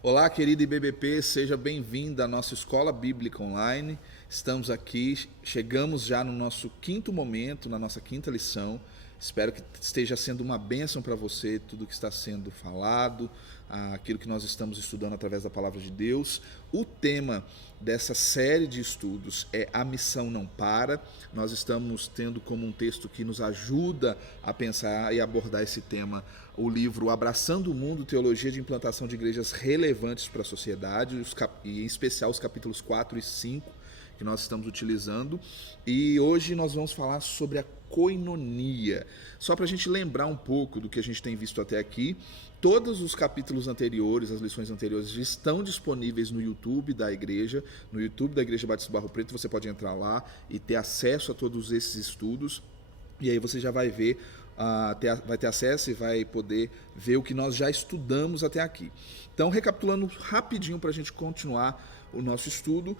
Olá, querido IBBP, seja bem-vindo à nossa Escola Bíblica Online. Estamos aqui, chegamos já no nosso quinto momento, na nossa quinta lição. Espero que esteja sendo uma bênção para você tudo que está sendo falado, aquilo que nós estamos estudando através da Palavra de Deus. O tema dessa série de estudos é A Missão Não Para. Nós estamos tendo como um texto que nos ajuda a pensar e abordar esse tema o livro Abraçando o Mundo, Teologia de Implantação de Igrejas Relevantes para a Sociedade, e em especial os capítulos 4 e 5 que nós estamos utilizando. E hoje nós vamos falar sobre a koinonia. Só para a gente lembrar um pouco do que a gente tem visto até aqui, todos os capítulos anteriores, as lições anteriores, estão disponíveis no YouTube da igreja, no YouTube da Igreja Batista Barro Preto. Você pode entrar lá e ter acesso a todos esses estudos. E aí você já vai ver, vai ter acesso e vai poder ver o que nós já estudamos até aqui. Então, recapitulando rapidinho para a gente continuar o nosso estudo,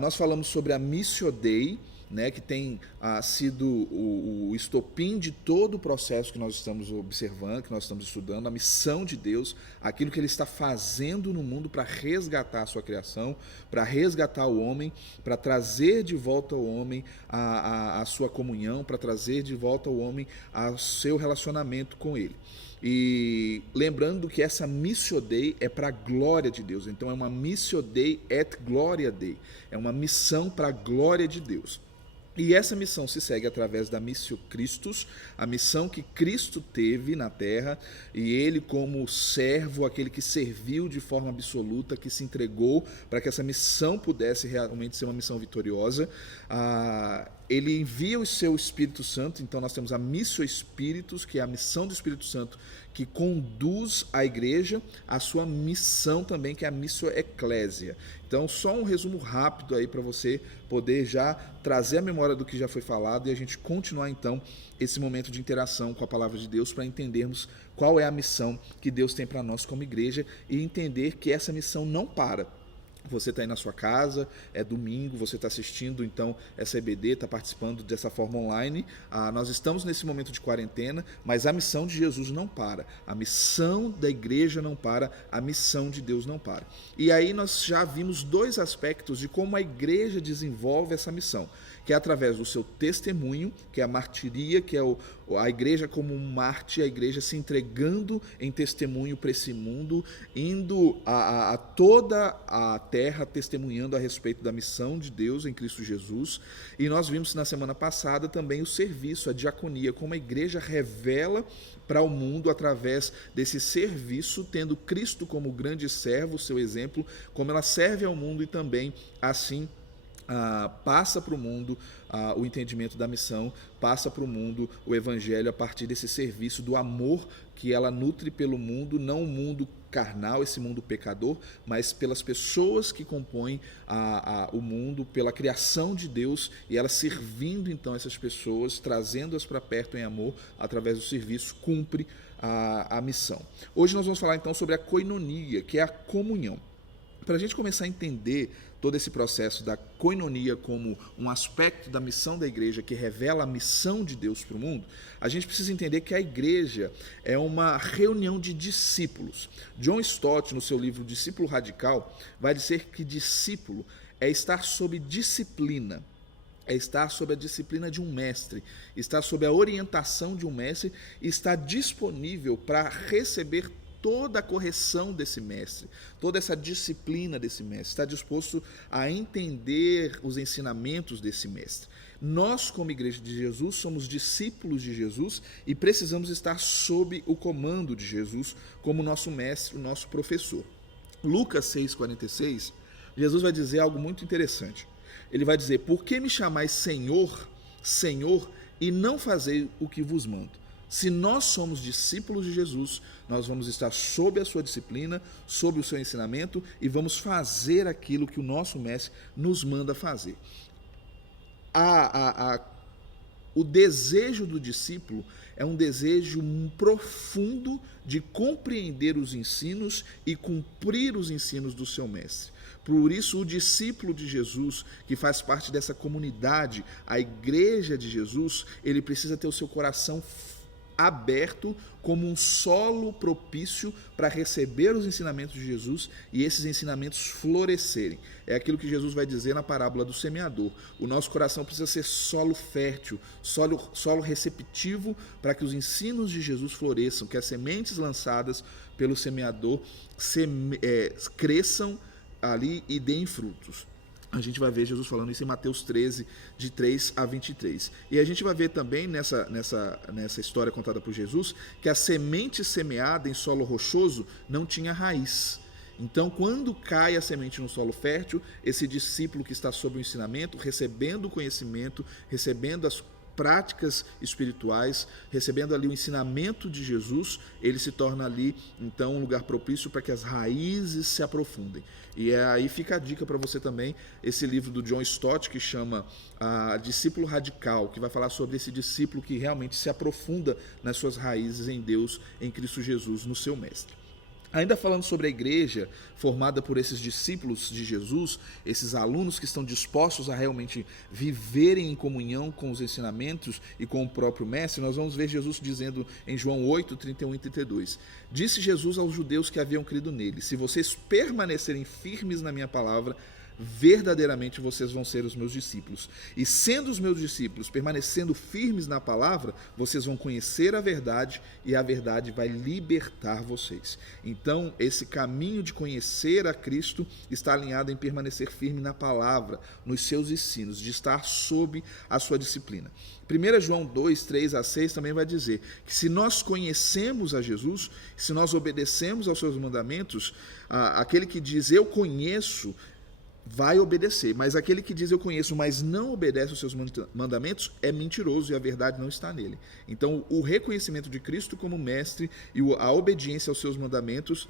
nós falamos sobre a Missio Dei, né, que tem sido o estopim de todo o processo que nós estamos observando, que nós estamos estudando, a missão de Deus, aquilo que Ele está fazendo no mundo para resgatar a sua criação, para resgatar o homem, para trazer de volta ao homem a sua comunhão, para trazer de volta ao homem ao seu relacionamento com Ele. E lembrando que essa Missio Dei é para a glória de Deus, então é uma Missio Dei et Gloria Dei, é uma missão para a glória de Deus. E essa missão se segue através da Missio Christus, a missão que Cristo teve na terra, e ele como servo, aquele que serviu de forma absoluta, que se entregou para que essa missão pudesse realmente ser uma missão vitoriosa. Ele envia o seu Espírito Santo, então nós temos a Missio Spiritus, que é a missão do Espírito Santo, que conduz a igreja à sua missão também, que é a Missio Ecclesia. Então, só um resumo rápido aí para você poder já trazer a memória do que já foi falado e a gente continuar então esse momento de interação com a palavra de Deus para entendermos qual é a missão que Deus tem para nós como igreja e entender que essa missão não para. Você está aí na sua casa, é domingo, você está assistindo então essa EBD, está participando dessa forma online. Nós estamos nesse momento de quarentena, mas a missão de Jesus não para, a missão da igreja não para, a missão de Deus não para. E aí nós já vimos dois aspectos de como a igreja desenvolve essa missão, que é através do seu testemunho, que é a martiria, que é a igreja como um mártir, a igreja se entregando em testemunho para esse mundo, indo a toda a terra testemunhando a respeito da missão de Deus em Cristo Jesus. E nós vimos na semana passada também o serviço, a diaconia, como a igreja revela para o mundo através desse serviço, tendo Cristo como grande servo, seu exemplo, como ela serve ao mundo e também assim passa para o mundo o entendimento da missão, passa para o mundo o evangelho a partir desse serviço do amor que ela nutre pelo mundo, não o mundo carnal, esse mundo pecador, mas pelas pessoas que compõem o mundo, pela criação de Deus, e ela servindo então essas pessoas, trazendo-as para perto em amor, através do serviço, cumpre a missão. Hoje nós vamos falar então sobre a koinonia, que é a comunhão. Para a gente começar a entender todo esse processo da koinonia como um aspecto da missão da igreja que revela a missão de Deus para o mundo, a gente precisa entender que a igreja é uma reunião de discípulos. John Stott, no seu livro Discípulo Radical, vai dizer que discípulo é estar sob disciplina, é estar sob a disciplina de um mestre, estar sob a orientação de um mestre e estar disponível para receber toda a correção desse mestre, toda essa disciplina desse mestre, está disposto a entender os ensinamentos desse mestre. Nós, como Igreja de Jesus, somos discípulos de Jesus e precisamos estar sob o comando de Jesus como nosso mestre, o nosso professor. Lucas 6,46, Jesus vai dizer algo muito interessante. Ele vai dizer: por que me chamais Senhor, Senhor, e não fazei o que vos mando? Se nós somos discípulos de Jesus, nós vamos estar sob a sua disciplina, sob o seu ensinamento e vamos fazer aquilo que o nosso mestre nos manda fazer. O desejo do discípulo é um desejo profundo de compreender os ensinos e cumprir os ensinos do seu mestre. Por isso, o discípulo de Jesus, que faz parte dessa comunidade, a igreja de Jesus, ele precisa ter o seu coração aberto como um solo propício para receber os ensinamentos de Jesus e esses ensinamentos florescerem. É aquilo que Jesus vai dizer na parábola do semeador. O nosso coração precisa ser solo fértil, solo receptivo para que os ensinos de Jesus floresçam, que as sementes lançadas pelo semeador cresçam ali e deem frutos. A gente vai ver Jesus falando isso em Mateus 13, de 3 a 23. E a gente vai ver também nessa história contada por Jesus que a semente semeada em solo rochoso não tinha raiz. Então, quando cai a semente no solo fértil, esse discípulo que está sob o ensinamento, recebendo o conhecimento, recebendo as práticas espirituais, recebendo ali o ensinamento de Jesus, ele se torna ali, então, um lugar propício para que as raízes se aprofundem. E aí fica a dica para você também, esse livro do John Stott, que chama Discípulo Radical, que vai falar sobre esse discípulo que realmente se aprofunda nas suas raízes em Deus, em Cristo Jesus, no seu Mestre. Ainda falando sobre a igreja formada por esses discípulos de Jesus, esses alunos que estão dispostos a realmente viverem em comunhão com os ensinamentos e com o próprio Mestre, nós vamos ver Jesus dizendo em João 8, 31 e 32. Disse Jesus aos judeus que haviam crido nele: se vocês permanecerem firmes na minha palavra, verdadeiramente vocês vão ser os meus discípulos. E sendo os meus discípulos, permanecendo firmes na palavra, vocês vão conhecer a verdade e a verdade vai libertar vocês. Então, esse caminho de conhecer a Cristo está alinhado em permanecer firme na palavra, nos seus ensinos, de estar sob a sua disciplina. 1 João 2, 3 a 6 também vai dizer que se nós conhecemos a Jesus, se nós obedecemos aos seus mandamentos, aquele que diz eu conheço, vai obedecer, mas aquele que diz eu conheço, mas não obedece aos seus mandamentos, é mentiroso e a verdade não está nele. Então, o reconhecimento de Cristo como mestre e a obediência aos seus mandamentos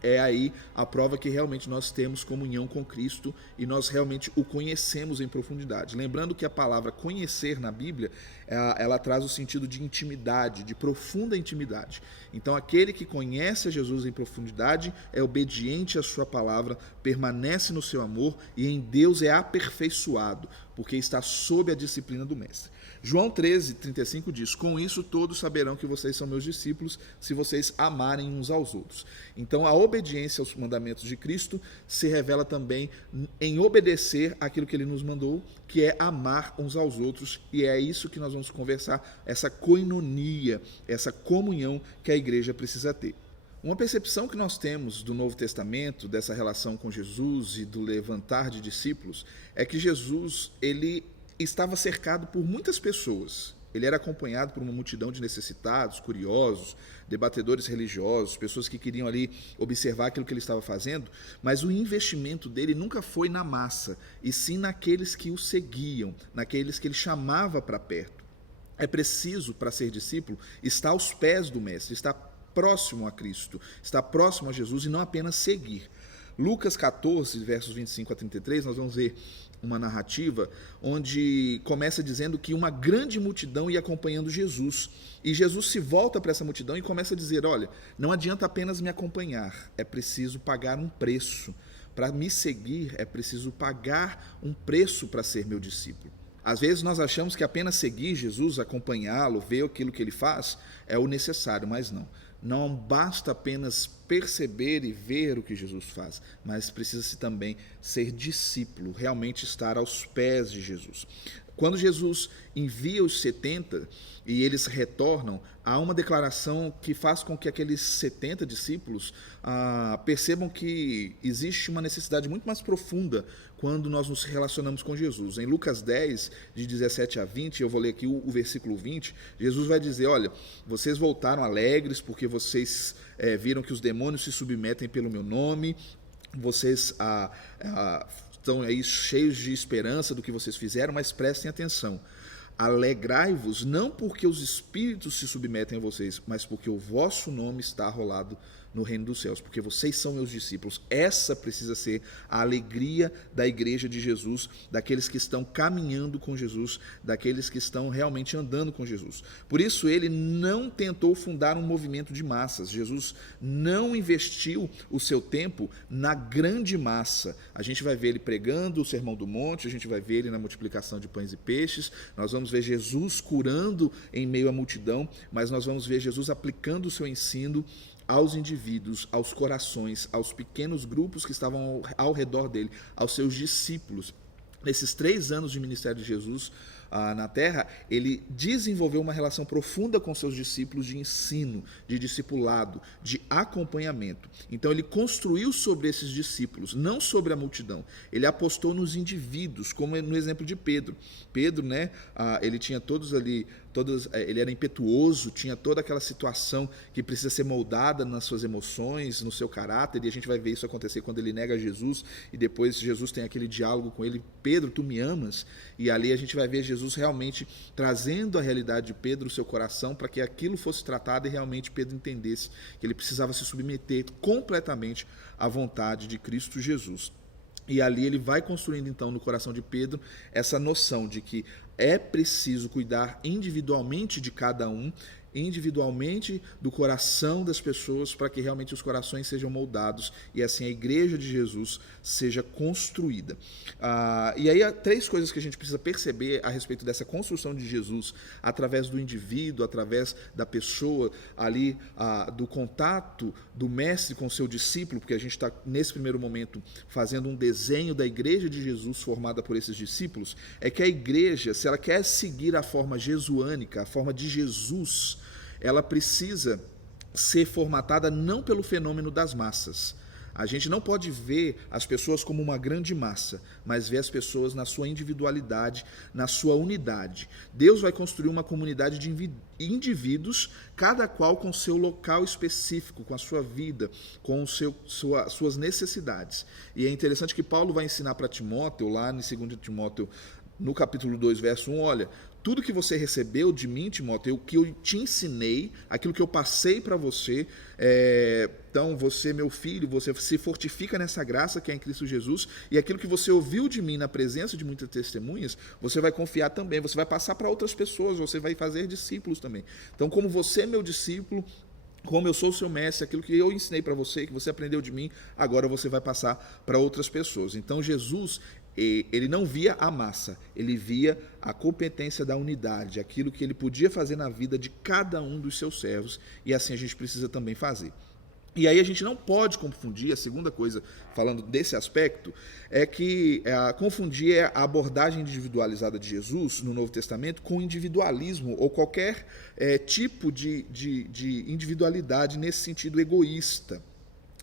é aí a prova que realmente nós temos comunhão com Cristo e nós realmente o conhecemos em profundidade. Lembrando que a palavra conhecer na Bíblia, ela traz o sentido de intimidade, de profunda intimidade. Então, aquele que conhece a Jesus em profundidade é obediente à sua palavra, permanece no seu amor e em Deus é aperfeiçoado, porque está sob a disciplina do Mestre. João 13, 35 diz: com isso todos saberão que vocês são meus discípulos, se vocês amarem uns aos outros. Então, a obediência aos mandamentos de Cristo se revela também em obedecer aquilo que ele nos mandou, que é amar uns aos outros, e é isso que nós vamos conversar, essa koinonia, essa comunhão que a igreja precisa ter. Uma percepção que nós temos do Novo Testamento, dessa relação com Jesus e do levantar de discípulos, é que Jesus, ele estava cercado por muitas pessoas. Ele era acompanhado por uma multidão de necessitados, curiosos, debatedores religiosos, pessoas que queriam ali observar aquilo que ele estava fazendo, mas o investimento dele nunca foi na massa, e sim naqueles que o seguiam, naqueles que ele chamava para perto. É preciso, para ser discípulo, estar aos pés do Mestre, estar próximo a Cristo, estar próximo a Jesus e não apenas seguir. Lucas 14, versos 25 a 33, nós vamos ver uma narrativa onde começa dizendo que uma grande multidão ia acompanhando Jesus. E Jesus se volta para essa multidão e começa a dizer: olha, não adianta apenas me acompanhar, é preciso pagar um preço. Para me seguir, é preciso pagar um preço para ser meu discípulo. Às vezes nós achamos que apenas seguir Jesus, acompanhá-lo, ver aquilo que ele faz, é o necessário, mas não. Não basta apenas perceber e ver o que Jesus faz, mas precisa-se também ser discípulo, realmente estar aos pés de Jesus. Quando Jesus envia os 70 e eles retornam, há uma declaração que faz com que aqueles 70 discípulos percebam que existe uma necessidade muito mais profunda quando nós nos relacionamos com Jesus. Em Lucas 10, de 17 a 20, eu vou ler aqui o versículo 20, Jesus vai dizer: olha, vocês voltaram alegres porque vocês viram que os demônios se submetem pelo meu nome, vocês estão aí cheios de esperança do que vocês fizeram, mas prestem atenção. Alegrai-vos não porque os espíritos se submetem a vocês, mas porque o vosso nome está arrolado no reino dos céus, porque vocês são meus discípulos. Essa precisa ser a alegria da igreja de Jesus, daqueles que estão caminhando com Jesus, daqueles que estão realmente andando com Jesus. Por isso ele não tentou fundar um movimento de massas. Jesus não investiu o seu tempo na grande massa. A gente vai ver ele pregando o Sermão do Monte, a gente vai ver ele na multiplicação de pães e peixes, nós vamos ver Jesus curando em meio à multidão, mas nós vamos ver Jesus aplicando o seu ensino aos indivíduos, aos corações, aos pequenos grupos que estavam ao redor dele, aos seus discípulos. Nesses 3 anos de ministério de Jesus na Terra, ele desenvolveu uma relação profunda com seus discípulos de ensino, de discipulado, de acompanhamento. Então ele construiu sobre esses discípulos, não sobre a multidão. Ele apostou nos indivíduos, como no exemplo de Pedro. Pedro, né, ele tinha ele era impetuoso, tinha toda aquela situação que precisa ser moldada nas suas emoções, no seu caráter, e a gente vai ver isso acontecer quando ele nega Jesus, e depois Jesus tem aquele diálogo com ele: Pedro, tu me amas? E ali a gente vai ver Jesus realmente trazendo a realidade de Pedro, o seu coração, para que aquilo fosse tratado e realmente Pedro entendesse que ele precisava se submeter completamente à vontade de Cristo Jesus. E ali ele vai construindo então no coração de Pedro essa noção de que é preciso cuidar individualmente de cada um, individualmente do coração das pessoas, para que realmente os corações sejam moldados e assim a igreja de Jesus seja construída. E aí há 3 coisas que a gente precisa perceber a respeito dessa construção de Jesus através do indivíduo, através da pessoa ali, do contato do mestre com o seu discípulo, porque a gente está nesse primeiro momento fazendo um desenho da igreja de Jesus formada por esses discípulos. É que a igreja, se ela quer seguir a forma jesuânica, a forma de Jesus, ela precisa ser formatada não pelo fenômeno das massas. A gente não pode ver as pessoas como uma grande massa, mas ver as pessoas na sua individualidade, na sua unidade. Deus vai construir uma comunidade de indivíduos, cada qual com seu local específico, com a sua vida, com suas necessidades. E é interessante que Paulo vai ensinar para Timóteo, lá em 2 Timóteo, no capítulo 2, verso 1, olha: tudo que você recebeu de mim, Timóteo, o que eu te ensinei, aquilo que eu passei para você, então você, meu filho, você se fortifica nessa graça que é em Cristo Jesus, e aquilo que você ouviu de mim na presença de muitas testemunhas, você vai confiar também, você vai passar para outras pessoas, você vai fazer discípulos também. Então, como você é meu discípulo, como eu sou o seu mestre, aquilo que eu ensinei para você, que você aprendeu de mim, agora você vai passar para outras pessoas. Então, Jesus, ele não via a massa, ele via a competência da unidade, aquilo que ele podia fazer na vida de cada um dos seus servos, e assim a gente precisa também fazer. E aí a gente não pode confundir, a segunda coisa, falando desse aspecto, é que confundir a abordagem individualizada de Jesus no Novo Testamento com individualismo ou qualquer tipo de individualidade nesse sentido egoísta.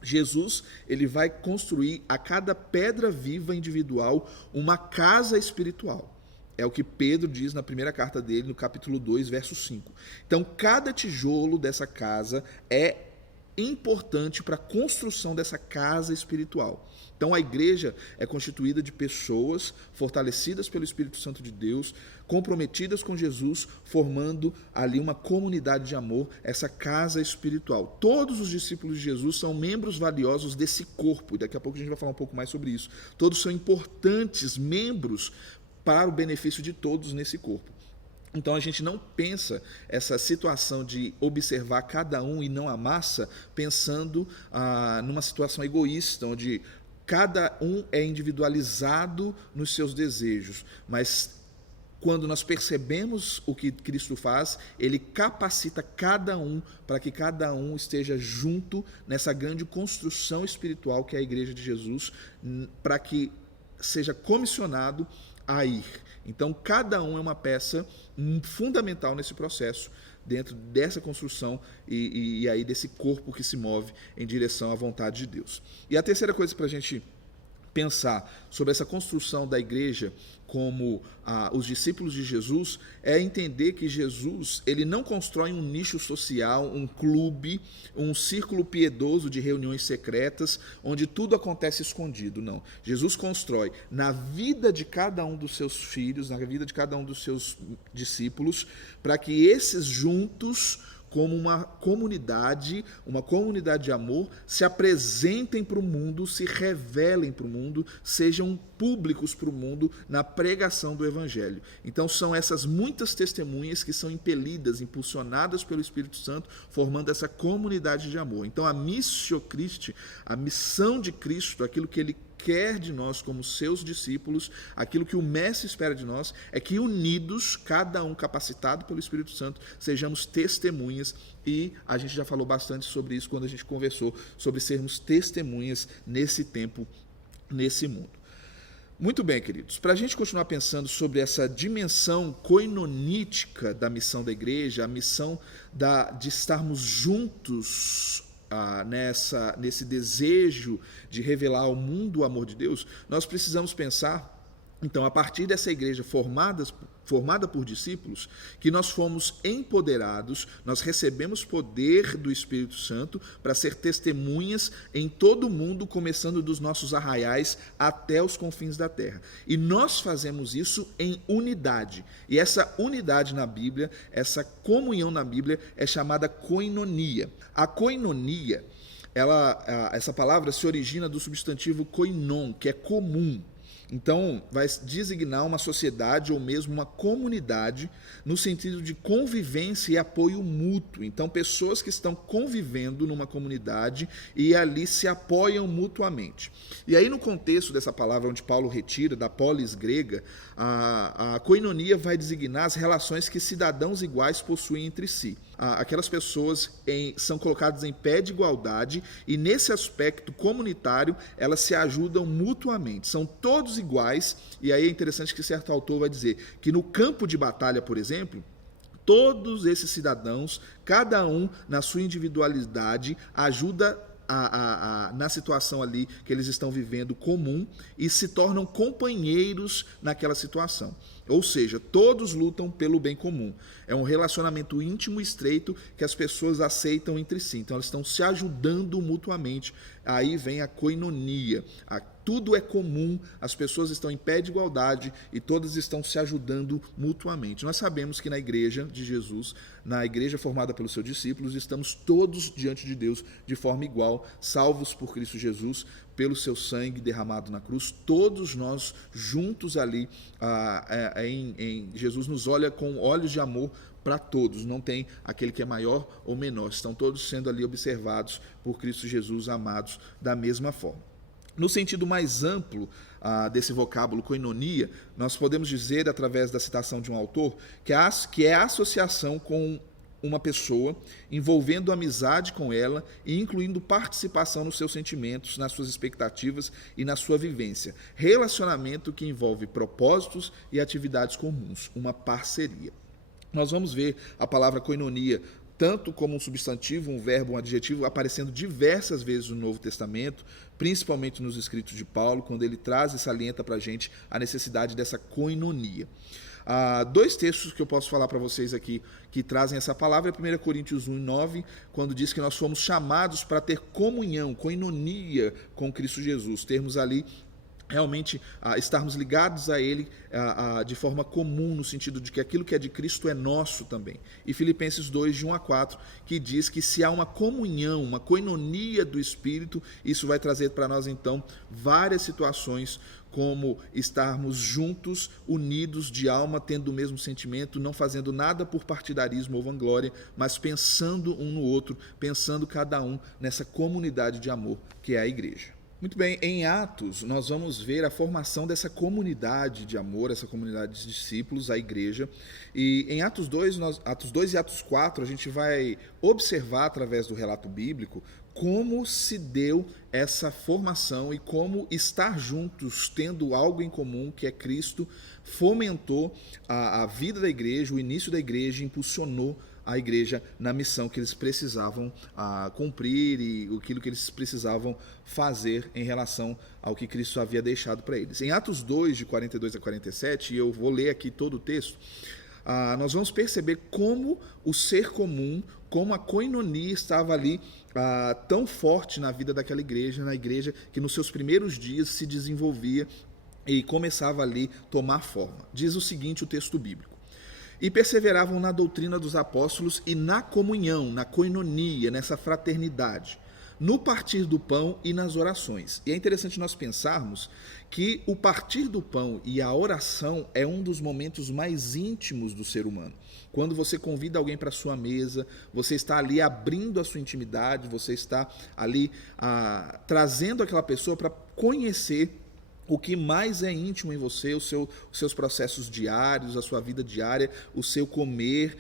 Jesus, ele vai construir a cada pedra viva individual uma casa espiritual. É o que Pedro diz na primeira carta dele, no capítulo 2, verso 5. Então, cada tijolo dessa casa é importante para a construção dessa casa espiritual. Então a igreja é constituída de pessoas fortalecidas pelo Espírito Santo de Deus, comprometidas com Jesus, formando ali uma comunidade de amor, essa casa espiritual. Todos os discípulos de Jesus são membros valiosos desse corpo, e daqui a pouco a gente vai falar um pouco mais sobre isso. Todos são importantes membros para o benefício de todos nesse corpo. Então a gente não pensa essa situação de observar cada um e não a massa, pensando numa situação egoísta, onde cada um é individualizado nos seus desejos, mas quando nós percebemos o que Cristo faz, ele capacita cada um para que cada um esteja junto nessa grande construção espiritual que é a igreja de Jesus, para que seja comissionado a ir. Então, cada um é uma peça fundamental nesse processo, dentro dessa construção e aí desse corpo que se move em direção à vontade de Deus. E a terceira coisa para a gente pensar sobre essa construção da igreja como os discípulos de Jesus é entender que Jesus, ele não constrói um nicho social, um clube, um círculo piedoso de reuniões secretas onde tudo acontece escondido, não. Jesus constrói na vida de cada um dos seus filhos, na vida de cada um dos seus discípulos, para que esses juntos como uma comunidade de amor, se apresentem para o mundo, se revelem para o mundo, sejam públicos para o mundo na pregação do Evangelho. Então são essas muitas testemunhas que são impelidas, impulsionadas pelo Espírito Santo, formando essa comunidade de amor. Então a Missio Christi, a missão de Cristo, aquilo que ele quer de nós como seus discípulos, aquilo que o Mestre espera de nós, é que unidos, cada um capacitado pelo Espírito Santo, sejamos testemunhas, e a gente já falou bastante sobre isso quando a gente conversou sobre sermos testemunhas nesse tempo, nesse mundo. Muito bem, queridos, para a gente continuar pensando sobre essa dimensão koinonítica da missão da igreja, a missão de estarmos juntos nesse desejo de revelar ao mundo o amor de Deus, nós precisamos pensar, então, a partir dessa igreja formada por discípulos, que nós fomos empoderados, nós recebemos poder do Espírito Santo para ser testemunhas em todo o mundo, começando dos nossos arraiais até os confins da terra. E nós fazemos isso em unidade. E essa unidade na Bíblia, essa comunhão na Bíblia, é chamada koinonia. A koinonia, essa palavra se origina do substantivo koinon, que é comum. Então, vai designar uma sociedade ou mesmo uma comunidade no sentido de convivência e apoio mútuo. Então, pessoas que estão convivendo numa comunidade e ali se apoiam mutuamente. E aí, no contexto dessa palavra onde Paulo retira, da polis grega, a koinonia vai designar as relações que cidadãos iguais possuem entre si. Aquelas pessoas são colocadas em pé de igualdade e nesse aspecto comunitário elas se ajudam mutuamente, são todos iguais. E aí é interessante que certo autor vai dizer que no campo de batalha, por exemplo, todos esses cidadãos, cada um na sua individualidade, ajuda na situação ali que eles estão vivendo comum e se tornam companheiros naquela situação. Ou seja, todos lutam pelo bem comum. É um relacionamento íntimo e estreito que as pessoas aceitam entre si. Então, elas estão se ajudando mutuamente. Aí vem a koinonia. Tudo é comum, as pessoas estão em pé de igualdade e todas estão se ajudando mutuamente. Nós sabemos que na igreja de Jesus, na igreja formada pelos seus discípulos, estamos todos diante de Deus de forma igual, salvos por Cristo Jesus, pelo seu sangue derramado na cruz. Todos nós juntos ali, Jesus nos olha com olhos de amor para todos, não tem aquele que é maior ou menor, estão todos sendo ali observados por Cristo Jesus, amados da mesma forma. No sentido mais amplo desse vocábulo koinonia, nós podemos dizer, através da citação de um autor, que é a associação com uma pessoa, envolvendo amizade com ela e incluindo participação nos seus sentimentos, nas suas expectativas e na sua vivência. Relacionamento que envolve propósitos e atividades comuns, uma parceria. Nós vamos ver a palavra koinonia tanto como um substantivo, um verbo, um adjetivo, aparecendo diversas vezes no Novo Testamento, principalmente nos escritos de Paulo, quando ele traz e salienta para a gente a necessidade dessa koinonia. Dois textos que eu posso falar para vocês aqui que trazem essa palavra é 1 Coríntios 1:9, quando diz que nós fomos chamados para ter comunhão, koinonia com Cristo Jesus, termos ali realmente estarmos ligados a Ele de forma comum, no sentido de que aquilo que é de Cristo é nosso também. E Filipenses 2, de 1 a 4, que diz que se há uma comunhão, uma koinonia do Espírito, isso vai trazer para nós então várias situações, como estarmos juntos, unidos de alma, tendo o mesmo sentimento, não fazendo nada por partidarismo ou vanglória, mas pensando um no outro, pensando cada um nessa comunidade de amor que é a igreja. Muito bem, em Atos nós vamos ver a formação dessa comunidade de amor, essa comunidade de discípulos, a igreja. E em Atos 2 e Atos 4 a gente vai observar através do relato bíblico como se deu essa formação e como estar juntos, tendo algo em comum, que é Cristo, fomentou a vida da igreja, o início da igreja, impulsionou a igreja na missão que eles precisavam cumprir e aquilo que eles precisavam fazer em relação ao que Cristo havia deixado para eles. Em Atos 2, de 42 a 47, e eu vou ler aqui todo o texto, nós vamos perceber como o ser comum, como a koinonia estava ali tão forte na vida daquela igreja, na igreja que nos seus primeiros dias se desenvolvia e começava ali a tomar forma. Diz o seguinte o texto bíblico: E perseveravam na doutrina dos apóstolos e na comunhão, na koinonia, nessa fraternidade, no partir do pão e nas orações. E é interessante nós pensarmos que o partir do pão e a oração é um dos momentos mais íntimos do ser humano. Quando você convida alguém para a sua mesa, você está ali abrindo a sua intimidade, você está ali trazendo aquela pessoa para conhecer o que mais é íntimo em você, os seus processos diários, a sua vida diária, o seu comer,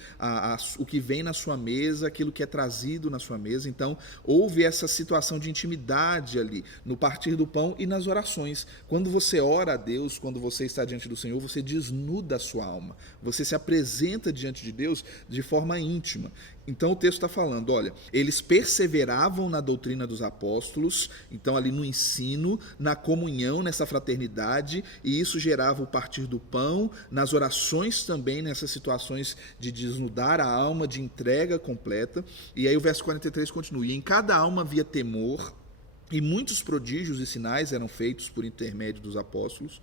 o que vem na sua mesa, aquilo que é trazido na sua mesa. Então, houve essa situação de intimidade ali, no partir do pão e nas orações. Quando você ora a Deus, quando você está diante do Senhor, você desnuda a sua alma. Você se apresenta diante de Deus de forma íntima. Então o texto está falando, olha, eles perseveravam na doutrina dos apóstolos, então ali no ensino, na comunhão, nessa fraternidade, e isso gerava o partir do pão, nas orações também, nessas situações de desnudar a alma, de entrega completa. E aí o verso 43 continua, e em cada alma havia temor, e muitos prodígios e sinais eram feitos por intermédio dos apóstolos.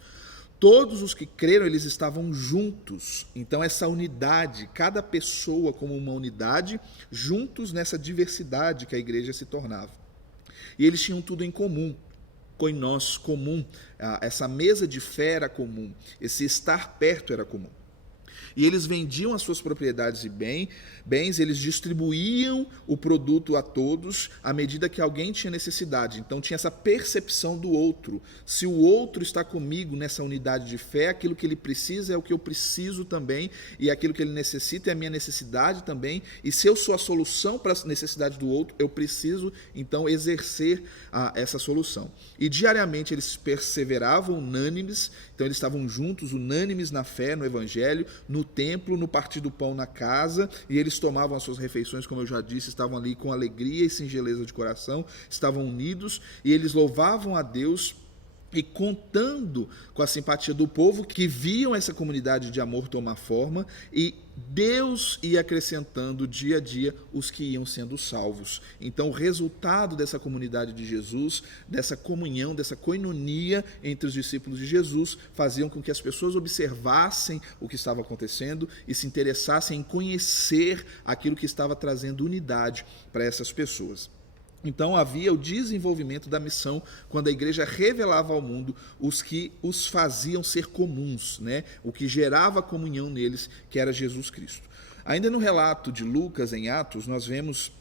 Todos os que creram, eles estavam juntos. Então, essa unidade, cada pessoa como uma unidade, juntos nessa diversidade que a igreja se tornava. E eles tinham tudo em comum, koinós, comum. Essa mesa de fé era comum, esse estar perto era comum. E eles vendiam as suas propriedades e bens, eles distribuíam o produto a todos à medida que alguém tinha necessidade. Então tinha essa percepção do outro. Se o outro está comigo nessa unidade de fé, aquilo que ele precisa é o que eu preciso também, e aquilo que ele necessita é a minha necessidade também. E se eu sou a solução para a necessidade do outro, eu preciso então exercer essa solução. E diariamente eles perseveravam unânimes, então eles estavam juntos, unânimes na fé, no evangelho, no templo, no partir do pão na casa, e eles tomavam as suas refeições, como eu já disse, estavam ali com alegria e singeleza de coração, estavam unidos, e eles louvavam a Deus e contando com a simpatia do povo que viam essa comunidade de amor tomar forma, e Deus ia acrescentando dia a dia os que iam sendo salvos. Então o resultado dessa comunidade de Jesus, dessa comunhão, dessa koinonia entre os discípulos de Jesus, faziam com que as pessoas observassem o que estava acontecendo e se interessassem em conhecer aquilo que estava trazendo unidade para essas pessoas. Então havia o desenvolvimento da missão quando a igreja revelava ao mundo os que os faziam ser comuns, né? O que gerava comunhão neles, que era Jesus Cristo. Ainda no relato de Lucas, em Atos, nós vemos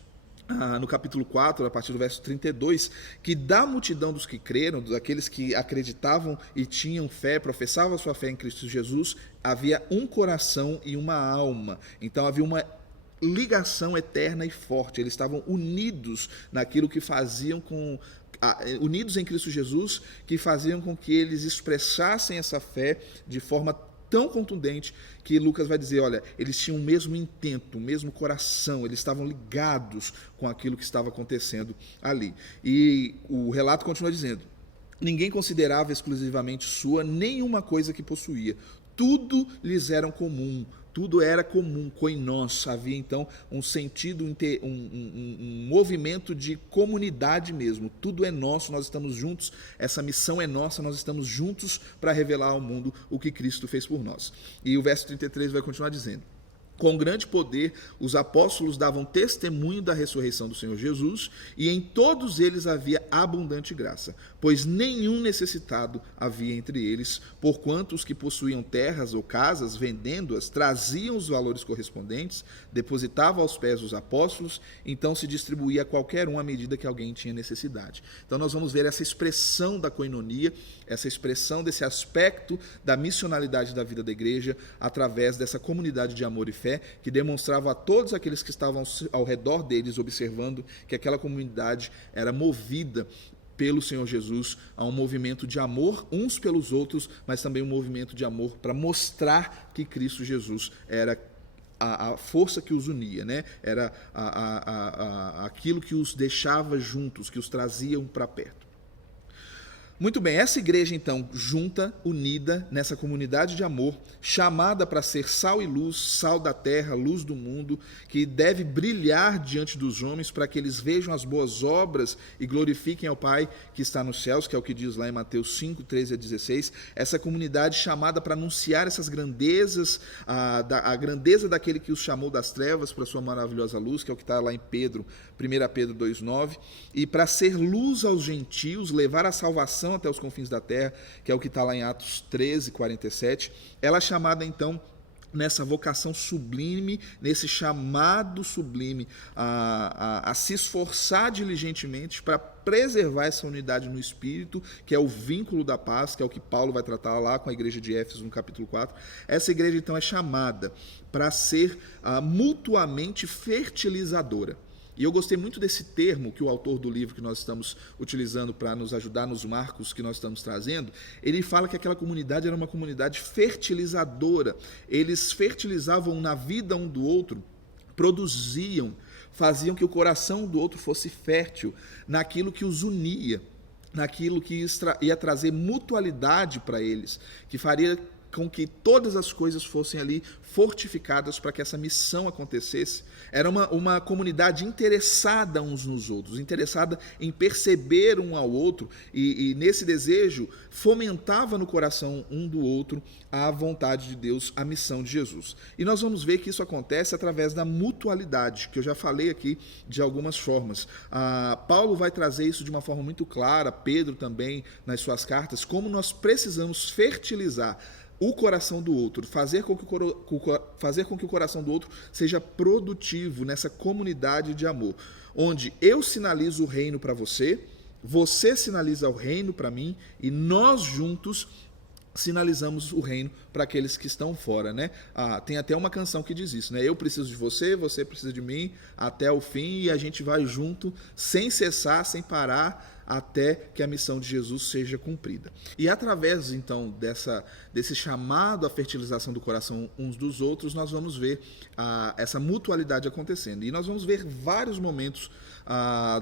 no capítulo 4, a partir do verso 32, que da multidão dos que creram, daqueles que acreditavam e tinham fé, professavam a sua fé em Cristo Jesus, havia um coração e uma alma. Então havia uma ligação eterna e forte, eles estavam unidos naquilo que faziam unidos em Cristo Jesus, que faziam com que eles expressassem essa fé de forma tão contundente que Lucas vai dizer, olha, eles tinham o mesmo intento, o mesmo coração, eles estavam ligados com aquilo que estava acontecendo ali. E o relato continua dizendo, ninguém considerava exclusivamente sua nenhuma coisa que possuía, tudo lhes era comum, tudo era comum, koinós, havia então um sentido, um movimento de comunidade mesmo, tudo é nosso, nós estamos juntos, essa missão é nossa, nós estamos juntos para revelar ao mundo o que Cristo fez por nós. E o verso 33 vai continuar dizendo, com grande poder, os apóstolos davam testemunho da ressurreição do Senhor Jesus, e em todos eles havia abundante graça, pois nenhum necessitado havia entre eles, porquanto os que possuíam terras ou casas, vendendo-as, traziam os valores correspondentes, depositavam aos pés dos apóstolos, então se distribuía a qualquer um à medida que alguém tinha necessidade. Então nós vamos ver essa expressão da koinonia, essa expressão desse aspecto da missionalidade da vida da igreja, através dessa comunidade de amor e fé, que demonstrava a todos aqueles que estavam ao redor deles, observando que aquela comunidade era movida pelo Senhor Jesus a um movimento de amor uns pelos outros, mas também um movimento de amor para mostrar que Cristo Jesus era a força que os unia, né? Era aquilo que os deixava juntos, que os traziam para perto. Muito bem, essa igreja então, junta, unida nessa comunidade de amor, chamada para ser sal e luz, sal da terra, luz do mundo, que deve brilhar diante dos homens para que eles vejam as boas obras e glorifiquem ao Pai que está nos céus, que é o que diz lá em Mateus 5, 13 a 16. Essa comunidade chamada para anunciar essas grandezas, a grandeza daquele que os chamou das trevas para a sua maravilhosa luz, que é o que está lá em Pedro, 1 Pedro 2,9, e para ser luz aos gentios, levar a salvação até os confins da terra, que é o que está lá em Atos 13, 47. Ela é chamada então nessa vocação sublime, nesse chamado sublime a se esforçar diligentemente para preservar essa unidade no Espírito, que é o vínculo da paz, que é o que Paulo vai tratar lá com a igreja de Éfeso no capítulo 4. Essa igreja então é chamada para ser mutuamente fertilizadora. E eu gostei muito desse termo que o autor do livro que nós estamos utilizando para nos ajudar nos marcos que nós estamos trazendo. Ele fala que aquela comunidade era uma comunidade fertilizadora. Eles fertilizavam na vida um do outro, produziam, faziam que o coração do outro fosse fértil naquilo que os unia, naquilo que ia trazer mutualidade para eles, que faria com que todas as coisas fossem ali fortificadas para que essa missão acontecesse. Era uma comunidade interessada uns nos outros, interessada em perceber um ao outro e nesse desejo fomentava no coração um do outro a vontade de Deus, a missão de Jesus. E nós vamos ver que isso acontece através da mutualidade, que eu já falei aqui de algumas formas. Paulo vai trazer isso de uma forma muito clara, Pedro também nas suas cartas, como nós precisamos fertilizar o coração do outro, fazer com que o coração do outro seja produtivo nessa comunidade de amor, onde eu sinalizo o reino para você, você sinaliza o reino para mim e nós juntos sinalizamos o reino para aqueles que estão fora, né? Tem até uma canção que diz isso, né? Eu preciso de você, você precisa de mim até o fim e a gente vai junto sem cessar, sem parar, até que a missão de Jesus seja cumprida. E através, então, desse chamado à fertilização do coração uns dos outros, nós vamos ver essa mutualidade acontecendo. E nós vamos ver vários momentos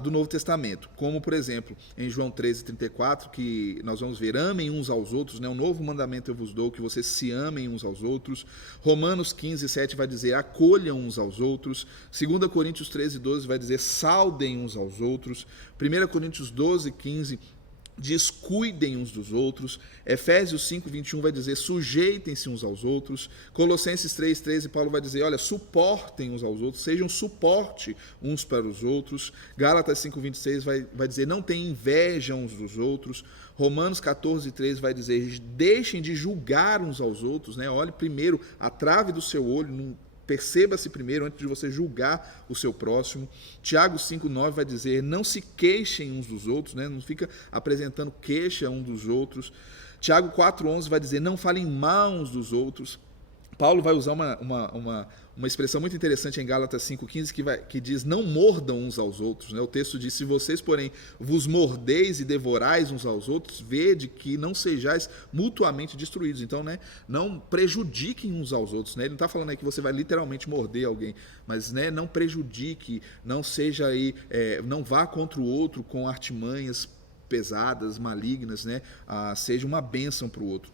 do Novo Testamento, como, por exemplo, em João 13:34, que nós vamos ver, amem uns aos outros, né? Um novo mandamento eu vos dou, que vocês se amem uns aos outros. Romanos 15:7 vai dizer, acolham uns aos outros. 2 Coríntios 13:12 vai dizer, saudem uns aos outros. 1 Coríntios 12:15 diz, cuidem uns dos outros. Efésios 5:21 vai dizer, sujeitem-se uns aos outros. Colossenses 3:13, Paulo vai dizer, olha, suportem uns aos outros, sejam suporte uns para os outros. Gálatas 5:26 vai dizer, não tenham inveja uns dos outros. Romanos 14:13 vai dizer, deixem de julgar uns aos outros, né? Olhe primeiro a trave do seu olho, perceba-se primeiro antes de você julgar o seu próximo. Tiago 5:9 vai dizer, não se queixem uns dos outros, né? Não fica apresentando queixa uns dos outros. Tiago 4:11 vai dizer, não falem mal uns dos outros. Paulo vai usar uma expressão muito interessante em Gálatas 5:15 que diz, não mordam uns aos outros, né? O texto diz, se vocês, porém, vos mordeis e devorais uns aos outros, vede que não sejais mutuamente destruídos. Então, né, não prejudiquem uns aos outros, né? Ele não está falando aí que você vai literalmente morder alguém, mas, né, não prejudique, não seja aí, não vá contra o outro com artimanhas pesadas, malignas, né? Seja uma bênção para o outro.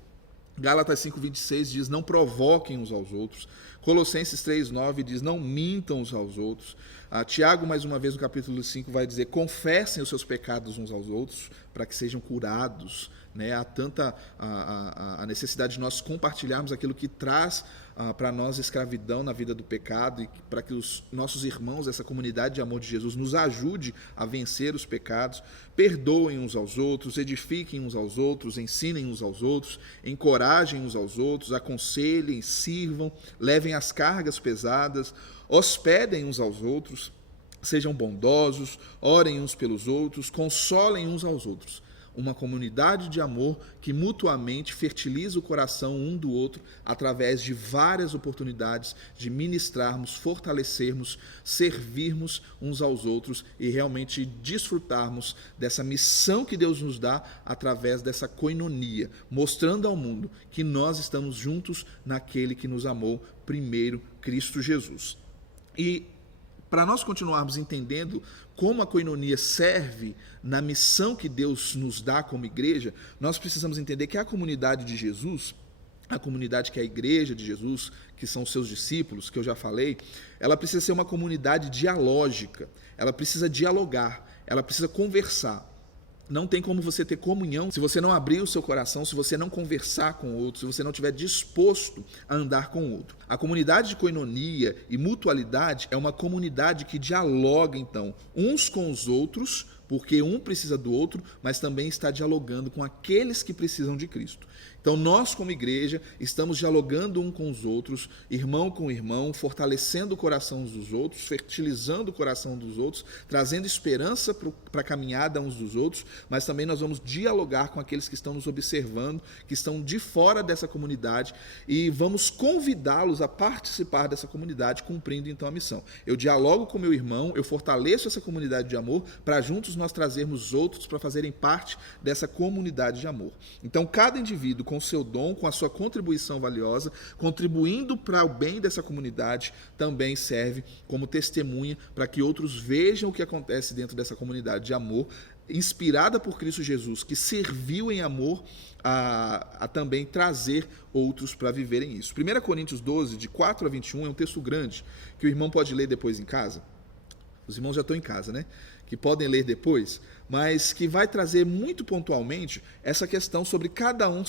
Gálatas 5:26 diz, não provoquem uns aos outros. Colossenses 3:9 diz, não mintam uns aos outros. Tiago, mais uma vez, no capítulo 5, vai dizer, confessem os seus pecados uns aos outros, para que sejam curados. Né? Há tanta a necessidade de nós compartilharmos aquilo que traz para nós escravidão na vida do pecado e para que os nossos irmãos, essa comunidade de amor de Jesus, nos ajude a vencer os pecados. Perdoem uns aos outros, edifiquem uns aos outros, ensinem uns aos outros, encorajem uns aos outros, aconselhem, sirvam, levem as cargas pesadas, hospedem uns aos outros, sejam bondosos, orem uns pelos outros, consolem uns aos outros. Uma comunidade de amor que mutuamente fertiliza o coração um do outro através de várias oportunidades de ministrarmos, fortalecermos, servirmos uns aos outros e realmente desfrutarmos dessa missão que Deus nos dá através dessa koinonia, mostrando ao mundo que nós estamos juntos naquele que nos amou primeiro, Cristo Jesus. E para nós continuarmos entendendo como a koinonia serve na missão que Deus nos dá como igreja, nós precisamos entender que a comunidade de Jesus, a comunidade que é a igreja de Jesus, que são os seus discípulos, que eu já falei, ela precisa ser uma comunidade dialógica, ela precisa dialogar, ela precisa conversar. Não tem como você ter comunhão se você não abrir o seu coração, se você não conversar com o outro, se você não estiver disposto a andar com o outro. A comunidade de koinonia e mutualidade é uma comunidade que dialoga, então, uns com os outros, porque um precisa do outro, mas também está dialogando com aqueles que precisam de Cristo. Então, nós, como igreja, estamos dialogando um com os outros, irmão com irmão, fortalecendo o coração uns dos outros, fertilizando o coração dos outros, trazendo esperança para a caminhada uns dos outros, mas também nós vamos dialogar com aqueles que estão nos observando, que estão de fora dessa comunidade, e vamos convidá-los a participar dessa comunidade, cumprindo então a missão. Eu dialogo com meu irmão, eu fortaleço essa comunidade de amor, para juntos nós trazermos outros para fazerem parte dessa comunidade de amor. Então, cada indivíduo com o seu dom, com a sua contribuição valiosa, contribuindo para o bem dessa comunidade, também serve como testemunha para que outros vejam o que acontece dentro dessa comunidade de amor, inspirada por Cristo Jesus, que serviu em amor a também trazer outros para viverem isso. 1 Coríntios 12, de 4 a 21, é um texto grande, que o irmão pode ler depois em casa. Os irmãos já estão em casa, né? Que podem ler depois, mas que vai trazer muito pontualmente essa questão sobre cada um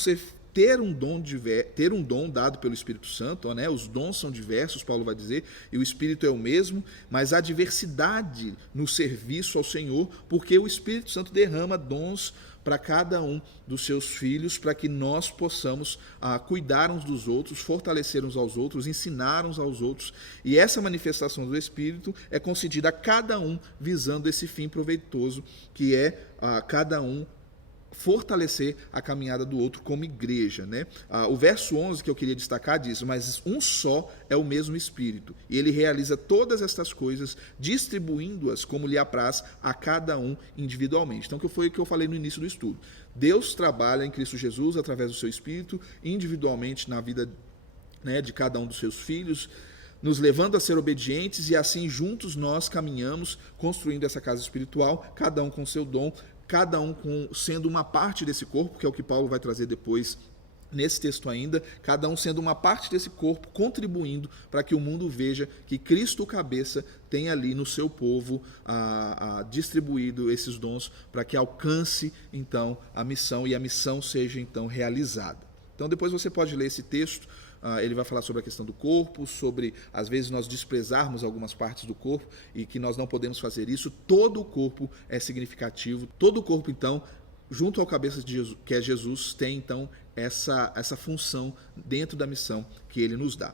ter um dom dado pelo Espírito Santo, né? Os dons são diversos, Paulo vai dizer, e o Espírito é o mesmo, mas há diversidade no serviço ao Senhor, porque o Espírito Santo derrama dons para cada um dos seus filhos, para que nós possamos cuidar uns dos outros, fortalecer uns aos outros, ensinar uns aos outros. E essa manifestação do Espírito é concedida a cada um visando esse fim proveitoso, que é cada um fortalecer a caminhada do outro como igreja, né? O verso 11 que eu queria destacar diz: mas um só é o mesmo Espírito, e ele realiza todas estas coisas, distribuindo-as como lhe apraz a cada um individualmente. Então, que foi o que eu falei no início do estudo. Deus trabalha em Cristo Jesus através do seu Espírito, individualmente na vida, né, de cada um dos seus filhos, nos levando a ser obedientes, e assim juntos nós caminhamos, construindo essa casa espiritual, cada um com seu dom, cada um sendo uma parte desse corpo, que é o que Paulo vai trazer depois nesse texto ainda, cada um sendo uma parte desse corpo, contribuindo para que o mundo veja que Cristo, o cabeça, tem ali no seu povo distribuído esses dons para que alcance então a missão, e a missão seja então realizada. Então depois você pode ler esse texto. Ele vai falar sobre a questão do corpo, sobre, às vezes, nós desprezarmos algumas partes do corpo e que nós não podemos fazer isso. Todo o corpo é significativo. Todo o corpo, então, junto ao cabeça de Jesus, que é Jesus, tem, então, essa função dentro da missão que ele nos dá.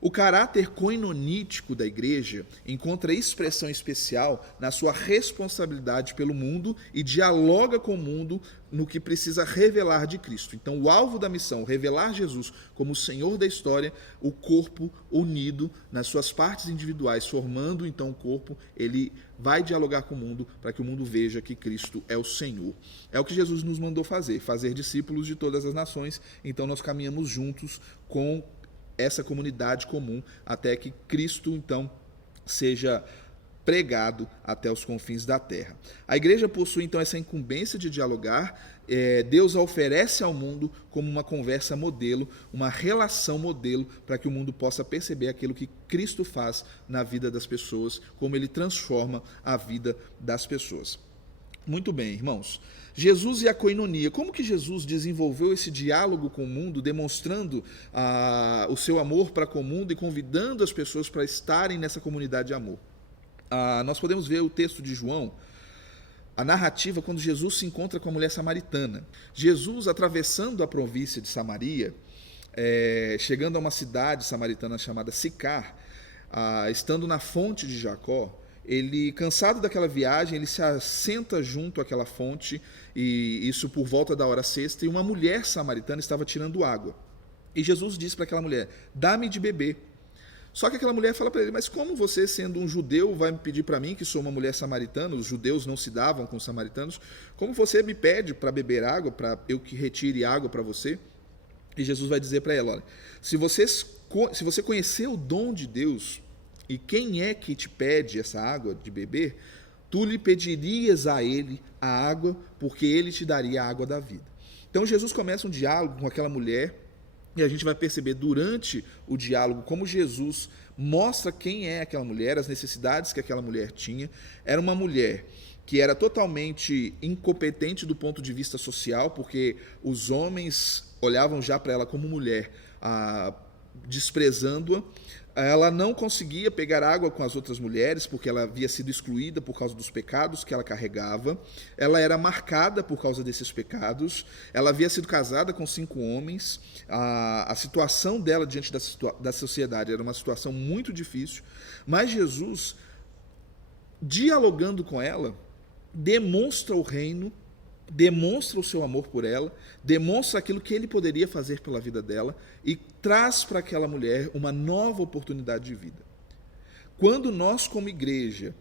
O caráter koinonítico da igreja encontra expressão especial na sua responsabilidade pelo mundo e dialoga com o mundo no que precisa revelar de Cristo. Então, o alvo da missão, revelar Jesus como o Senhor da história, o corpo unido nas suas partes individuais, formando então o corpo, ele vai dialogar com o mundo para que o mundo veja que Cristo é o Senhor. É o que Jesus nos mandou fazer discípulos de todas as nações. Então, nós caminhamos juntos com essa comunidade comum, até que Cristo, então, seja pregado até os confins da terra. A igreja possui, então, essa incumbência de dialogar. Deus a oferece ao mundo como uma conversa modelo, uma relação modelo, para que o mundo possa perceber aquilo que Cristo faz na vida das pessoas, como ele transforma a vida das pessoas. Muito bem, irmãos. Jesus e a koinonia. Como que Jesus desenvolveu esse diálogo com o mundo, demonstrando o seu amor para com o mundo e convidando as pessoas para estarem nessa comunidade de amor? Nós podemos ver o texto de João, a narrativa quando Jesus se encontra com a mulher samaritana. Jesus, atravessando a província de Samaria, chegando a uma cidade samaritana chamada Sicar, estando na fonte de Jacó, ele, cansado daquela viagem, ele se assenta junto àquela fonte, e isso por volta da hora sexta, e uma mulher samaritana estava tirando água. E Jesus disse para aquela mulher: dá-me de beber. Só que aquela mulher fala para ele: mas como você, sendo um judeu, vai me pedir para mim, que sou uma mulher samaritana? Os judeus não se davam com os samaritanos. Como você me pede para beber água, para eu que retire água para você? E Jesus vai dizer para ela: olha, se você conhecer o dom de Deus e quem é que te pede essa água de beber? Tu lhe pedirias a ele a água, porque ele te daria a água da vida. Então Jesus começa um diálogo com aquela mulher, e a gente vai perceber durante o diálogo como Jesus mostra quem é aquela mulher, as necessidades que aquela mulher tinha. Era uma mulher que era totalmente incompetente do ponto de vista social, porque os homens olhavam já para ela como mulher, desprezando-a. Ela não conseguia pegar água com as outras mulheres, porque ela havia sido excluída por causa dos pecados que ela carregava. Ela era marcada por causa desses pecados. Ela havia sido casada com 5 homens. A situação dela diante da sociedade era uma situação muito difícil. Mas Jesus, dialogando com ela, demonstra o reino, demonstra o seu amor por ela, demonstra aquilo que ele poderia fazer pela vida dela e traz para aquela mulher uma nova oportunidade de vida. Quando nós, como igreja,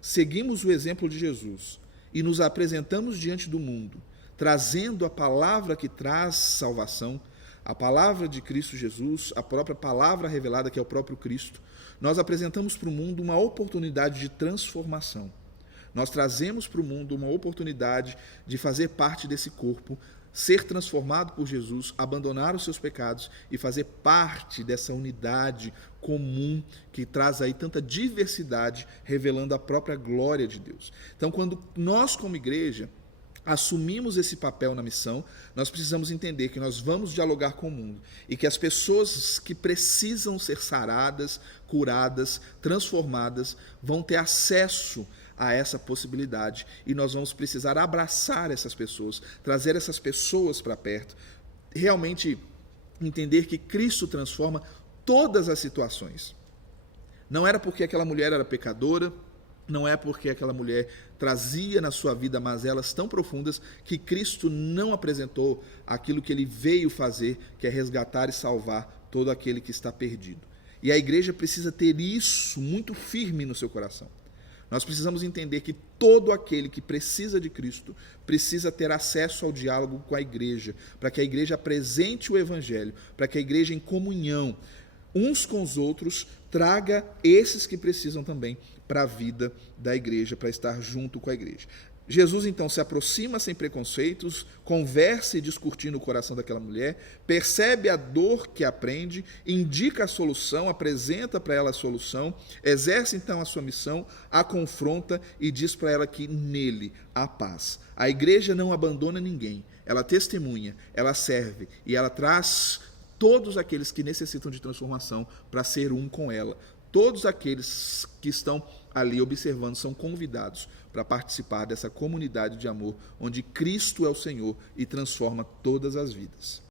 seguimos o exemplo de Jesus e nos apresentamos diante do mundo, trazendo a palavra que traz salvação, a palavra de Cristo Jesus, a própria palavra revelada que é o próprio Cristo, nós apresentamos para o mundo uma oportunidade de transformação. Nós trazemos para o mundo uma oportunidade de fazer parte desse corpo, ser transformado por Jesus, abandonar os seus pecados e fazer parte dessa unidade comum que traz aí tanta diversidade, revelando a própria glória de Deus. Então, quando nós, como igreja, assumimos esse papel na missão, nós precisamos entender que nós vamos dialogar com o mundo e que as pessoas que precisam ser saradas, curadas, transformadas, vão ter acesso a essa possibilidade e nós vamos precisar abraçar essas pessoas, trazer essas pessoas para perto, realmente entender que Cristo transforma todas as situações. Não era porque aquela mulher era pecadora, não é porque aquela mulher trazia na sua vida mazelas tão profundas que Cristo não apresentou aquilo que ele veio fazer, que é resgatar e salvar todo aquele que está perdido. E a igreja precisa ter isso muito firme no seu coração. Nós precisamos entender que todo aquele que precisa de Cristo precisa ter acesso ao diálogo com a igreja, para que a igreja apresente o evangelho, para que a igreja em comunhão uns com os outros traga esses que precisam também para a vida da igreja, para estar junto com a igreja. Jesus então se aproxima sem preconceitos, conversa e discute no coração daquela mulher, percebe a dor que aprende, indica a solução, apresenta para ela a solução, exerce então a sua missão, a confronta e diz para ela que nele há paz. A igreja não abandona ninguém, ela testemunha, ela serve e ela traz todos aqueles que necessitam de transformação para ser um com ela. Todos aqueles que estão ali observando são convidados para participar dessa comunidade de amor, onde Cristo é o Senhor e transforma todas as vidas.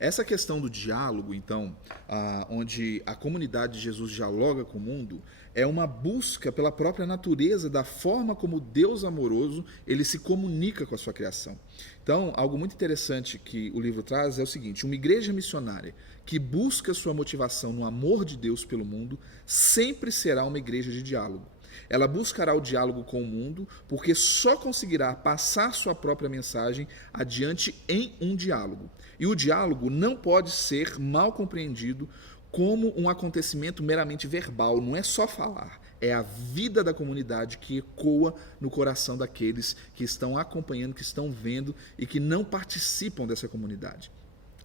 Essa questão do diálogo, então, onde a comunidade de Jesus dialoga com o mundo, é uma busca pela própria natureza da forma como Deus amoroso ele se comunica com a sua criação. Então, algo muito interessante que o livro traz é o seguinte: uma igreja missionária que busca sua motivação no amor de Deus pelo mundo sempre será uma igreja de diálogo. Ela buscará o diálogo com o mundo, porque só conseguirá passar sua própria mensagem adiante em um diálogo. E o diálogo não pode ser mal compreendido como um acontecimento meramente verbal, não é só falar, é a vida da comunidade que ecoa no coração daqueles que estão acompanhando, que estão vendo e que não participam dessa comunidade.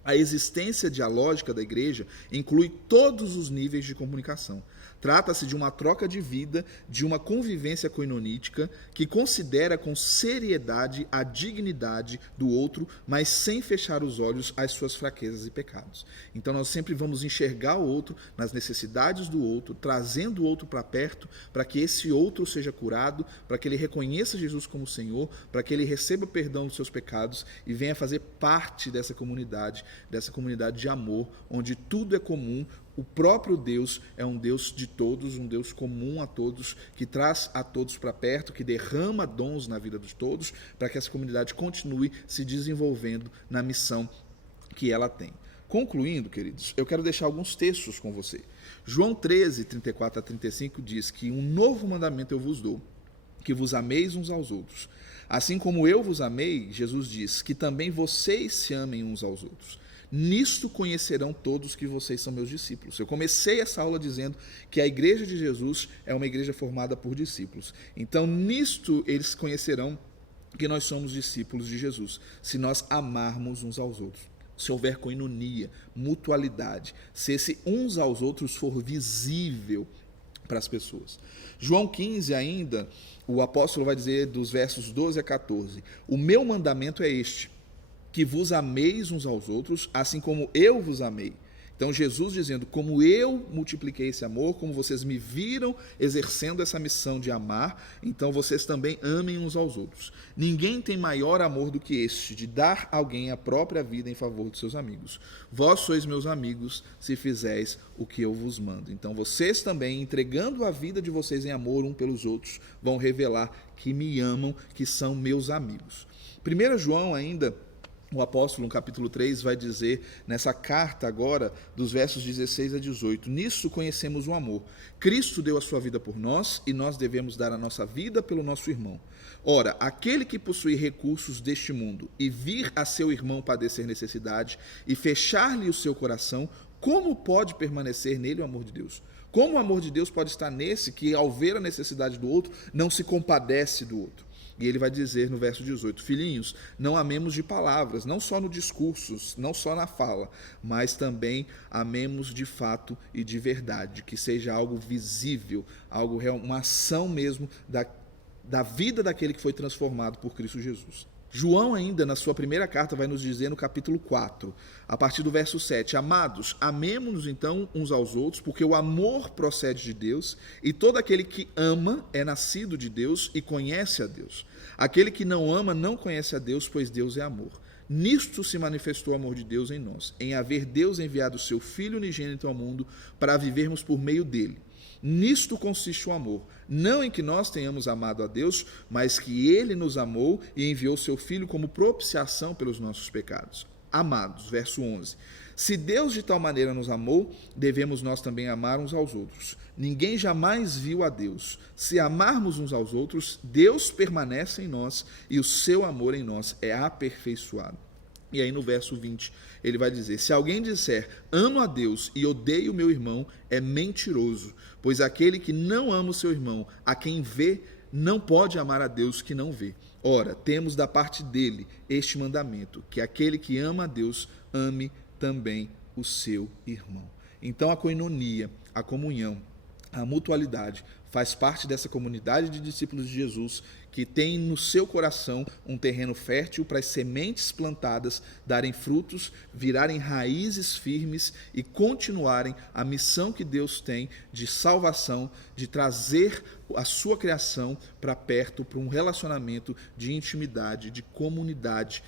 A existência dialógica da igreja inclui todos os níveis de comunicação. Trata-se de uma troca de vida, de uma convivência coinonítica que considera com seriedade a dignidade do outro, mas sem fechar os olhos às suas fraquezas e pecados. Então nós sempre vamos enxergar o outro nas necessidades do outro, trazendo o outro para perto, para que esse outro seja curado, para que ele reconheça Jesus como Senhor, para que ele receba perdão dos seus pecados e venha fazer parte dessa comunidade de amor, onde tudo é comum. O próprio Deus é um Deus de todos, um Deus comum a todos, que traz a todos para perto, que derrama dons na vida de todos, para que essa comunidade continue se desenvolvendo na missão que ela tem. Concluindo, queridos, eu quero deixar alguns textos com você. João 13, 34 a 35 diz que um novo mandamento eu vos dou, que vos ameis uns aos outros. Assim como eu vos amei, Jesus diz, que também vocês se amem uns aos outros. Nisto conhecerão todos que vocês são meus discípulos. Eu comecei essa aula dizendo que a igreja de Jesus é uma igreja formada por discípulos. Então, nisto eles conhecerão que nós somos discípulos de Jesus, se nós amarmos uns aos outros. Se houver koinonia, mutualidade, se esse uns aos outros for visível para as pessoas. João 15 ainda, o apóstolo vai dizer dos versos 12 a 14, o meu mandamento é este, que vos ameis uns aos outros, assim como eu vos amei. Então Jesus dizendo, como eu multipliquei esse amor, como vocês me viram exercendo essa missão de amar, então vocês também amem uns aos outros. Ninguém tem maior amor do que este, de dar a alguém a própria vida em favor de seus amigos. Vós sois meus amigos, se fizeis o que eu vos mando. Então vocês também, entregando a vida de vocês em amor um pelos outros, vão revelar que me amam, que são meus amigos. 1 João ainda, o apóstolo, no capítulo 3, vai dizer, nessa carta agora, dos versos 16 a 18, nisso conhecemos o amor. Cristo deu a sua vida por nós e nós devemos dar a nossa vida pelo nosso irmão. Ora, aquele que possui recursos deste mundo e vir a seu irmão padecer necessidade e fechar-lhe o seu coração, como pode permanecer nele o amor de Deus? Como o amor de Deus pode estar nesse que, ao ver a necessidade do outro, não se compadece do outro? E ele vai dizer no verso 18, filhinhos, não amemos de palavras, não só no discurso, não só na fala, mas também amemos de fato e de verdade, que seja algo visível, algo real, uma ação mesmo da vida daquele que foi transformado por Cristo Jesus. João ainda, na sua primeira carta, vai nos dizer no capítulo 4, a partir do verso 7, amados, amemo-nos então uns aos outros, porque o amor procede de Deus, e todo aquele que ama é nascido de Deus e conhece a Deus. Aquele que não ama não conhece a Deus, pois Deus é amor. Nisto se manifestou o amor de Deus em nós, em haver Deus enviado o seu Filho unigênito ao mundo para vivermos por meio dele. Nisto consiste o amor, não em que nós tenhamos amado a Deus, mas que Ele nos amou e enviou seu Filho como propiciação pelos nossos pecados. Amados, verso 11, se Deus de tal maneira nos amou, devemos nós também amar uns aos outros. Ninguém jamais viu a Deus. Se amarmos uns aos outros, Deus permanece em nós e o seu amor em nós é aperfeiçoado. E aí no verso 20, ele vai dizer, se alguém disser, amo a Deus e odeio o meu irmão, é mentiroso, pois aquele que não ama o seu irmão, a quem vê, não pode amar a Deus que não vê. Ora, temos da parte dele este mandamento, que aquele que ama a Deus, ame também o seu irmão. Então a koinonia, a comunhão, a mutualidade faz parte dessa comunidade de discípulos de Jesus que tem no seu coração um terreno fértil para as sementes plantadas darem frutos, virarem raízes firmes e continuarem a missão que Deus tem de salvação, de trazer a sua criação para perto, para um relacionamento de intimidade, de comunidade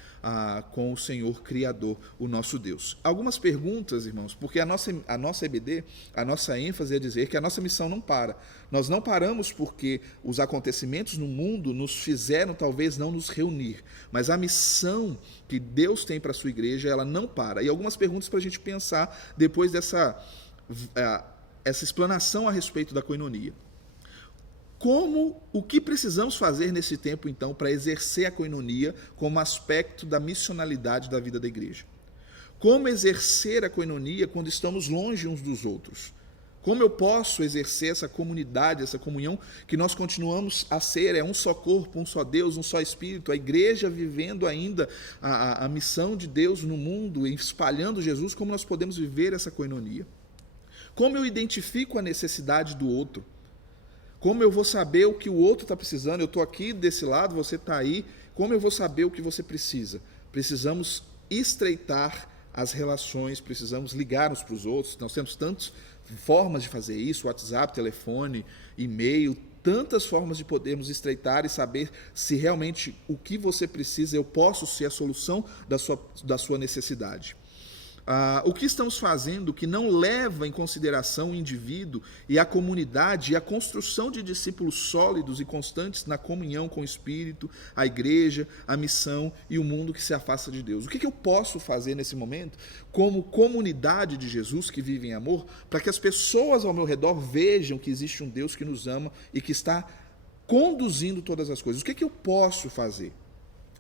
com o Senhor Criador, o nosso Deus. Algumas perguntas, irmãos, porque a nossa EBD, a nossa ênfase é dizer que a nossa missão não para. Nós não paramos porque os acontecimentos no mundo nos fizeram talvez não nos reunir, mas a missão que Deus tem para a sua igreja, ela não para. E algumas perguntas para a gente pensar depois dessa essa explanação a respeito da koinonia. O que precisamos fazer nesse tempo, então, para exercer a koinonia como aspecto da missionalidade da vida da igreja? Como exercer a koinonia quando estamos longe uns dos outros? Como eu posso exercer essa comunidade, essa comunhão que nós continuamos a ser? É um só corpo, um só Deus, um só Espírito. A igreja vivendo ainda a missão de Deus no mundo, espalhando Jesus. Como nós podemos viver essa koinonia? Como eu identifico a necessidade do outro? Como eu vou saber o que o outro está precisando? Eu estou aqui desse lado, você está aí. Como eu vou saber o que você precisa? Precisamos estreitar as relações, precisamos ligar uns para os outros. Nós temos tantas formas de fazer isso, WhatsApp, telefone, e-mail, tantas formas de podermos estreitar e saber se realmente o que você precisa, eu posso ser a solução da sua necessidade. O que estamos fazendo que não leva em consideração o indivíduo e a comunidade e a construção de discípulos sólidos e constantes na comunhão com o Espírito, a igreja, a missão e o mundo que se afasta de Deus? O que eu posso fazer nesse momento como comunidade de Jesus que vive em amor para que as pessoas ao meu redor vejam que existe um Deus que nos ama e que está conduzindo todas as coisas? O que eu posso fazer?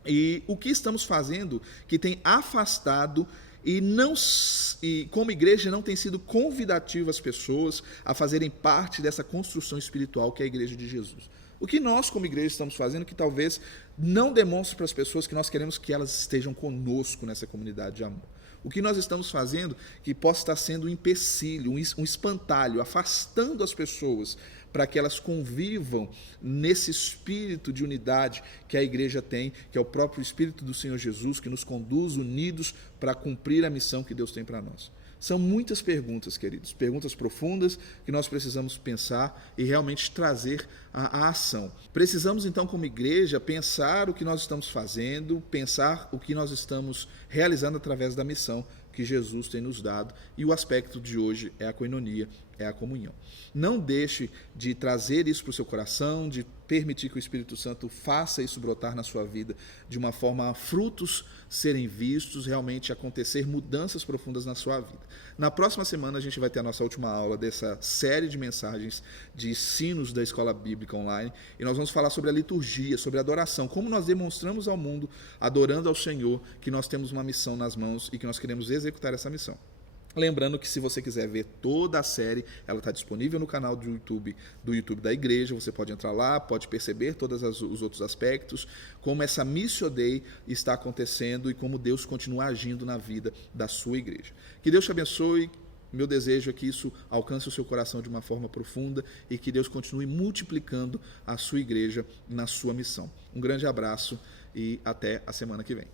E o que estamos fazendo que tem afastado e como igreja não tem sido convidativo às pessoas a fazerem parte dessa construção espiritual que é a igreja de Jesus? O que nós como igreja estamos fazendo que talvez não demonstre para as pessoas que nós queremos que elas estejam conosco nessa comunidade de amor? O que nós estamos fazendo que possa estar sendo um empecilho, um espantalho, afastando as pessoas para que elas convivam nesse espírito de unidade que a igreja tem, que é o próprio Espírito do Senhor Jesus, que nos conduz unidos para cumprir a missão que Deus tem para nós? São muitas perguntas, queridos, perguntas profundas que nós precisamos pensar e realmente trazer à ação. Precisamos, então, como igreja, pensar o que nós estamos fazendo, pensar o que nós estamos realizando através da missão que Jesus tem nos dado, e o aspecto de hoje é a koinonia, é a comunhão. Não deixe de trazer isso para o seu coração, de permitir que o Espírito Santo faça isso brotar na sua vida de uma forma a frutos serem vistos, realmente acontecer mudanças profundas na sua vida. Na próxima semana a gente vai ter a nossa última aula dessa série de mensagens de ensinos da Escola Bíblica Online, e nós vamos falar sobre a liturgia, sobre a adoração, como nós demonstramos ao mundo, adorando ao Senhor, que nós temos uma missão nas mãos e que nós queremos executar essa missão. Lembrando que se você quiser ver toda a série, ela está disponível no canal do YouTube da igreja, você pode entrar lá, pode perceber todos os outros aspectos, como essa Missio Dei está acontecendo e como Deus continua agindo na vida da sua igreja. Que Deus te abençoe, meu desejo é que isso alcance o seu coração de uma forma profunda e que Deus continue multiplicando a sua igreja na sua missão. Um grande abraço e até a semana que vem.